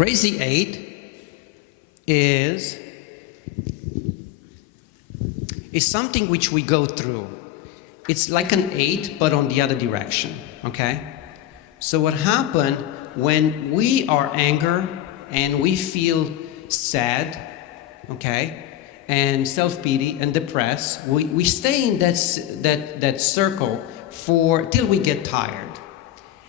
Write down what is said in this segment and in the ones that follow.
Crazy8 is something which we go through. It's like an 8, but on the other direction, okay? So what happened when we are angry and we feel sad, okay, and self-pity and depressed, we stay in that circle till we get tired.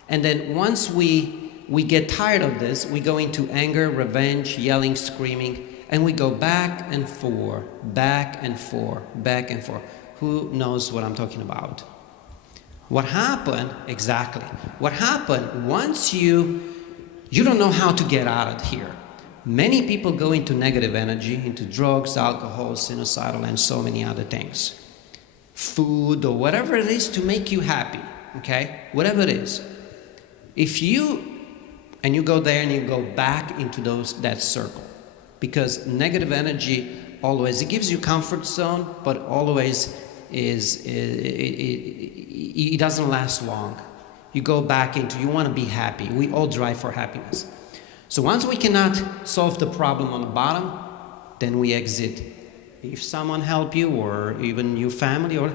And then once we get tired of this, we go into anger, revenge, yelling, screaming, and we go back and forth, back and forth, back and forth. Who knows what I'm talking about? What happened, exactly, what happened once you don't know how to get out of here. Many people go into negative energy, into drugs, alcohol, suicidal, and so many other things. Food or whatever it is to make you happy, okay? Whatever it is. If you go there and you go back into that circle, because negative energy always, it gives you comfort zone, but always it doesn't last long. You go back into, you want to be happy. We all drive for happiness. So once we cannot solve the problem on the bottom, then we exit. If someone help you, or even your family, or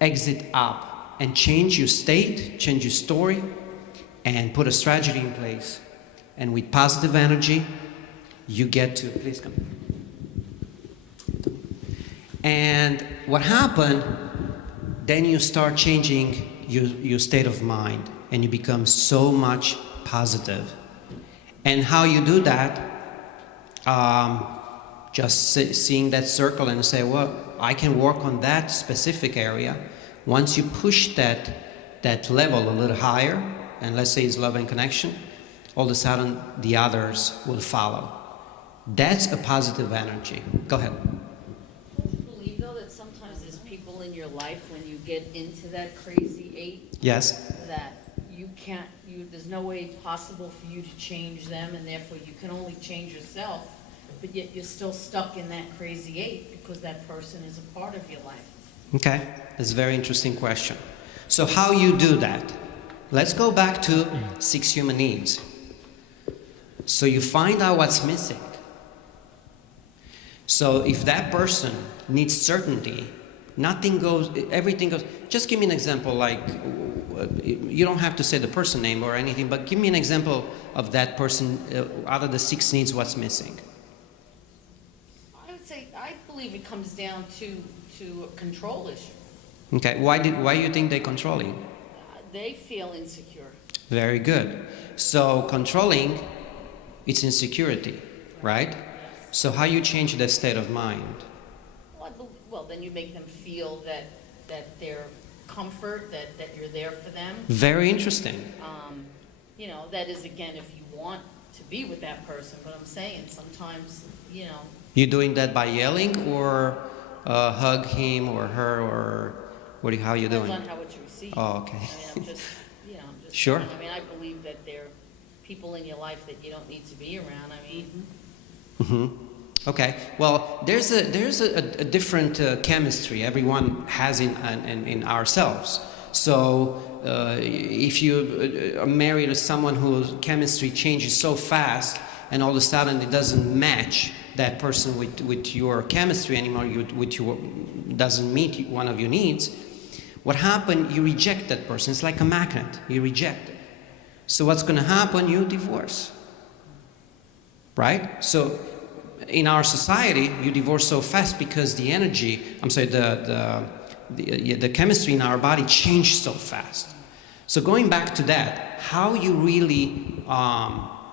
exit up and change your state, change your story, and put a strategy in place. And with positive energy, you get to, please come. And what happened, then you start changing your state of mind, and you become so much positive. And how you do that, just seeing that circle and say, well, I can work on that specific area. Once you push that level a little higher, and let's say it's love and connection, all of a sudden the others will follow. That's a positive energy. Go ahead. Don't you believe, though, that sometimes there's people in your life when you get into that Crazy8? Yes. That you can't, there's no way possible for you to change them, and therefore you can only change yourself, but yet you're still stuck in that Crazy8 because that person is a part of your life. Okay, that's a very interesting question. So how you do that? Let's go back to 6 human needs. So you find out what's missing. So if that person needs certainty, nothing goes, everything goes. Just give me an example, like, you don't have to say the person name or anything, but give me an example of that person, out of the 6 needs, what's missing. I would say, I believe it comes down to a control issue. Okay, why do you think they're controlling? They feel insecure. Very good. So controlling, it's insecurity, right? Yes. So how you change that state of mind? Well, then you make them feel that their comfort, that you're there for them. Very interesting. You know, that is, again, if you want to be with that person, but I'm saying sometimes, you know. You doing that by yelling, or hug him or her, or how you doing? Depends on how what you receive. Oh, okay. I mean, I'm just, you know, I'm just. Sure. I mean, I believe that there are people in your life that you don't need to be around. I mean. Mm-hmm. Okay. Well, there's a different chemistry everyone has in ourselves. So if you are married to someone whose chemistry changes so fast, and all of a sudden it doesn't match that person with your chemistry anymore, doesn't meet one of your needs, what happened? You reject that person. It's like a magnet. You reject it. So what's going to happen? You divorce. Right? So in our society, you divorce so fast because the energy, the chemistry in our body changed so fast. So going back to that, how you really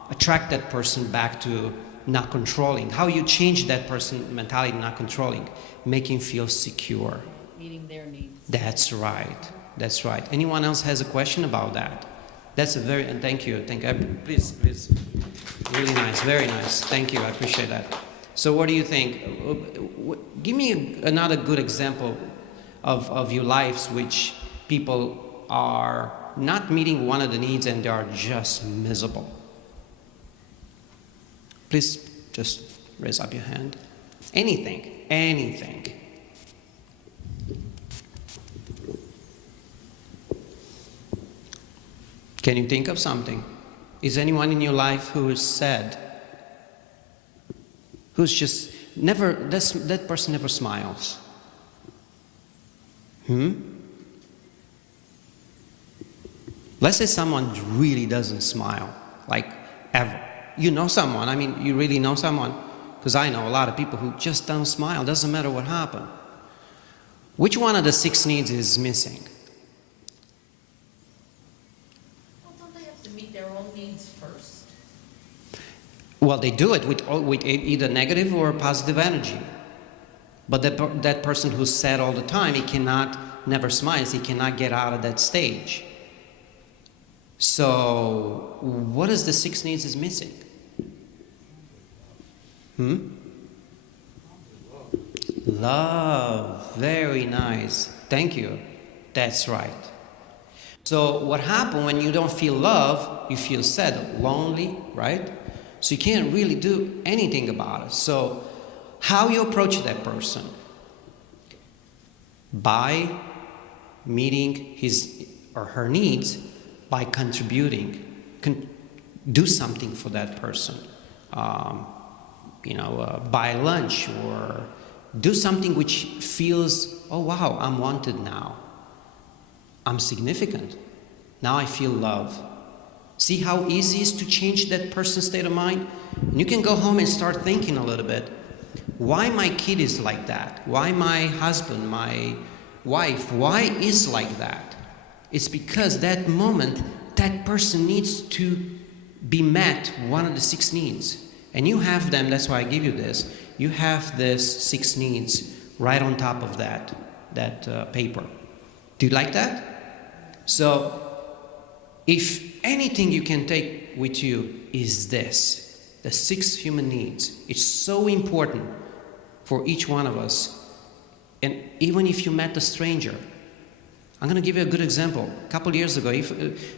attract that person back to not controlling, how you change that person mentality, not controlling, make him feel secure. Meeting their needs. That's right. That's right. Anyone else has a question about that? That's a very, and thank you. Please. Really nice, very nice. Thank you, I appreciate that. So what do you think? Give me another good example of your lives which people are not meeting one of the needs and they are just miserable. Please just raise up your hand. Anything. Can you think of something? Is anyone in your life who is sad? Who's just never, that person never smiles? Let's say someone really doesn't smile, like ever. You know someone, I mean, you really know someone? Because I know a lot of people who just don't smile, doesn't matter what happened. Which one of the 6 needs is missing? Well, don't they have to meet their own needs first? Well, they do it with either negative or positive energy. But that person who's sad all the time, he cannot, never smiles, he cannot get out of that stage. So, what is the 6 needs is missing? Love. Very nice. Thank you. That's right. So what happens when you don't feel love, you feel sad, lonely, right? So you can't really do anything about it. So how you approach that person? By meeting his or her needs, by contributing. Do something for that person. Buy lunch or do something which feels, oh wow, I'm wanted now. I'm significant. Now I feel love. See how easy it is to change that person's state of mind? And you can go home and start thinking a little bit. Why my kid is like that? Why my husband, my wife, why is like that? It's because that moment, that person needs to be met, one of the 6 needs. And you have them, that's why I give you this. You have this 6 needs right on top of that paper. Do you like that? So, if anything you can take with you is this, the 6 human needs. It's so important for each one of us. And even if you met a stranger, I'm going to give you a good example. A couple years ago,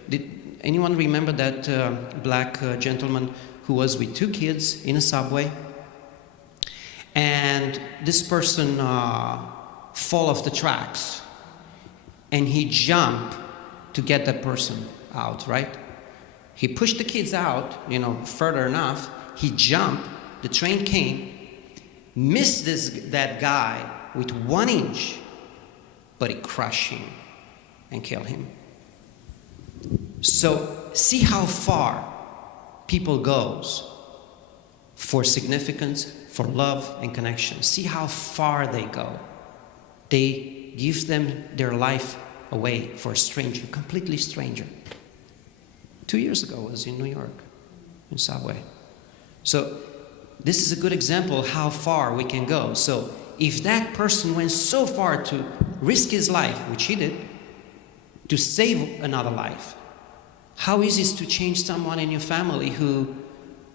did anyone remember that black gentleman who was with 2 kids in a subway? And this person fall off the tracks. And he jumped to get that person out, right? He pushed the kids out, further enough. He jumped, the train came, missed that guy with 1 inch, but it crushed him and killed him. So see how far people goes for significance, for love and connection. See how far they go. They give them their life away for a stranger, completely stranger. 2 years ago I was in New York, in subway. So this is a good example of how far we can go. So if that person went so far to risk his life, which he did, to save another life, how easy is it to change someone in your family who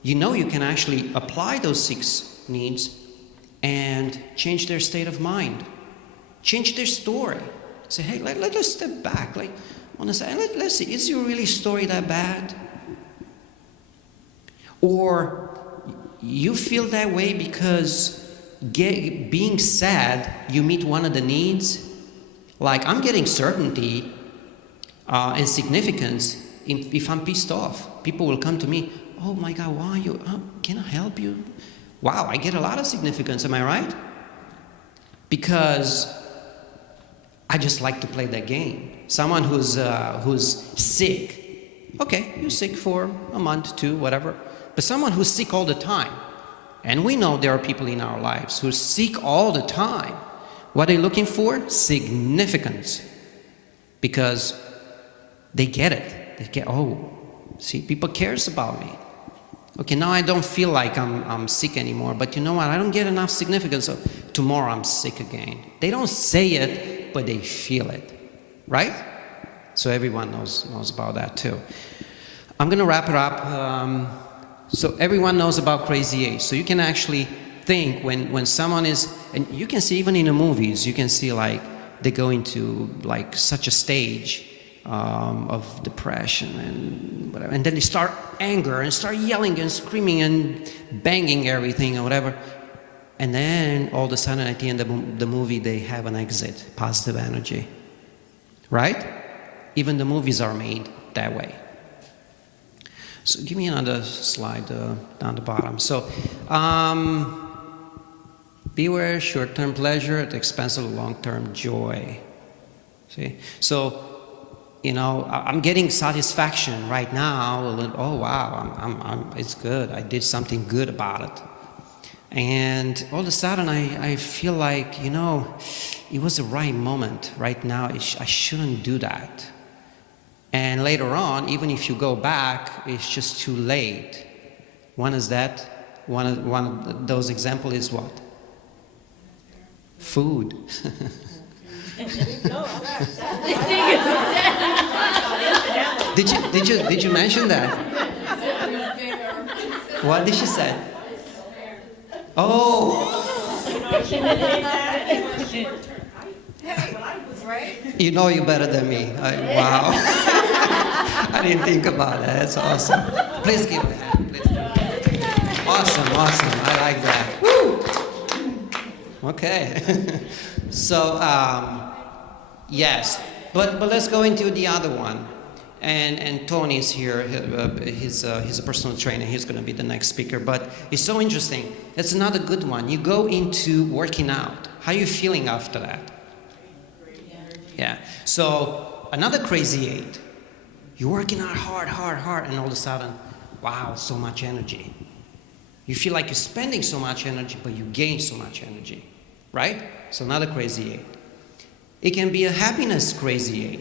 you can actually apply those 6 needs and change their state of mind, change their story. Say, hey, let us step back. Like, honestly, let's see, is your really story that bad? Or you feel that way because being sad, you meet one of the needs. Like, I'm getting certainty and significance if I'm pissed off. People will come to me, oh my God, why you? Can I help you? Wow, I get a lot of significance, am I right? Because I just like to play that game. Someone who's sick, okay, you're sick for a month, 2, whatever. But someone who's sick all the time, and we know there are people in our lives who are sick all the time. What are they looking for? Significance. Because they get it. They get, oh, see, people cares about me. Okay, now I don't feel like I'm sick anymore, but you know what? I don't get enough significance, so tomorrow I'm sick again. They don't say it, but they feel it, right? So everyone knows about that too. I'm going to wrap it up. So everyone knows about Crazy8. So you can actually think when someone is, and you can see even in the movies, you can see like they go into like such a stage of depression and whatever, and then they start anger and start yelling and screaming and banging everything or whatever, and then all of a sudden at the end of the movie they have an exit, positive energy, right? Even the movies are made that way. So give me another slide down the bottom. So beware short-term pleasure at the expense of long-term joy. See? So, you know, I'm getting satisfaction right now. Oh, wow, it's good. I did something good about it. And all of a sudden, I feel like, you know, it was the right moment. Right now, I shouldn't do that. And later on, even if you go back, it's just too late. One is that. One of those examples is what? Food. Did you mention that? What did she say? Oh. You know you better than me. Wow. I didn't think about that. That's awesome. Please give it a hand. Please. Awesome. I like that. Woo. Okay. So, yes. But let's go into the other one. And Tony's here. He's a personal trainer. He's going to be the next speaker. But it's so interesting. That's another good one. You go into working out. How are you feeling after that? Yeah. So another Crazy8. You're working out hard, and all of a sudden, wow, so much energy. You feel like you're spending so much energy, but you gain so much energy, right? So another Crazy8. It can be a happiness Crazy8.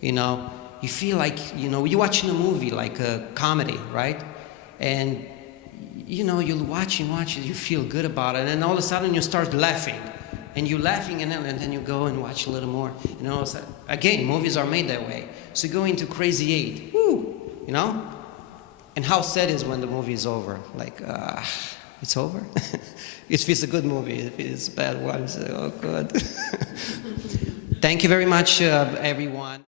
You know, you feel like, you know, you're watching a movie like a comedy, right? And, you know, you're watching, you feel good about it, and all of a sudden you start laughing. And you're laughing, and then you go and watch a little more. You know, so again, movies are made that way. So you go into Crazy8, woo, you know? And how sad is when the movie is over? Like, it's over? If it's a good movie, if it's a bad one, it's like, oh, good. Thank you very much, everyone.